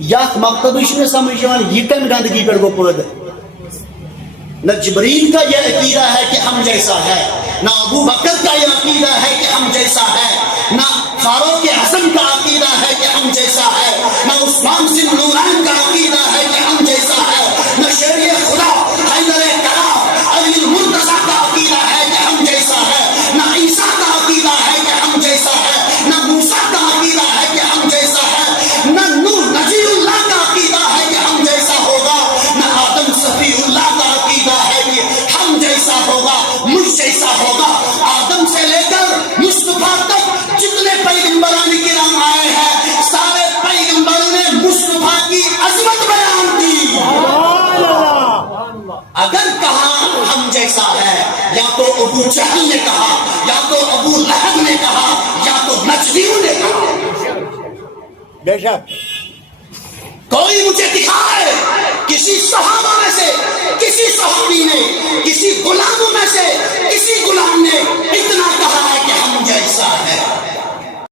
یت مکتبش میں سمجھ یہ کم گندگی پر گو پیدا نہ جبریل کا یہ عقیدہ ہے کہ ہم جیسا ہے، نہ ابو بکر کا یہ عقیدہ ہے کہ ہم جیسا ہے، نہ فاروق اعظم کا عقیدہ ہے کہ ہم جیسا ہے، نہ عثمان بن نورین کا عقیدہ ہے کہ ہم جیسا ہے، نہ شیر خدا حیدر کرام علی المرتضیٰ کا عقیدہ ہے کہ ہم جیسا ہے، نہ عیسیٰ کا عقیدہ ہے کہ ہم جیسا ہے، نہ موسیٰ کا عقیدہ ہے کہ ہم جیسا ہے، نہ نوح نجی اللہ کا عقیدہ ہے کہ ہم جیسا ہوگا، نہ آدم صفی اللہ کا عقیدہ ہے کہ ہم جیسا ہوگا، مجھ جیسا ہوگا۔ آدم سے لے کر مصطفیٰ تک جتنے پیغمبران کرام آئے ہیں، سارے پیغمبروں نے مصطفیٰ کی عظمت بیان کی۔ اگر کہا ہم جیسا ہے، یا تو ابو جہل نے کہا، یا تو ابو لہب نے کہا، یا تو نجدیوں نے کہا۔ بے شک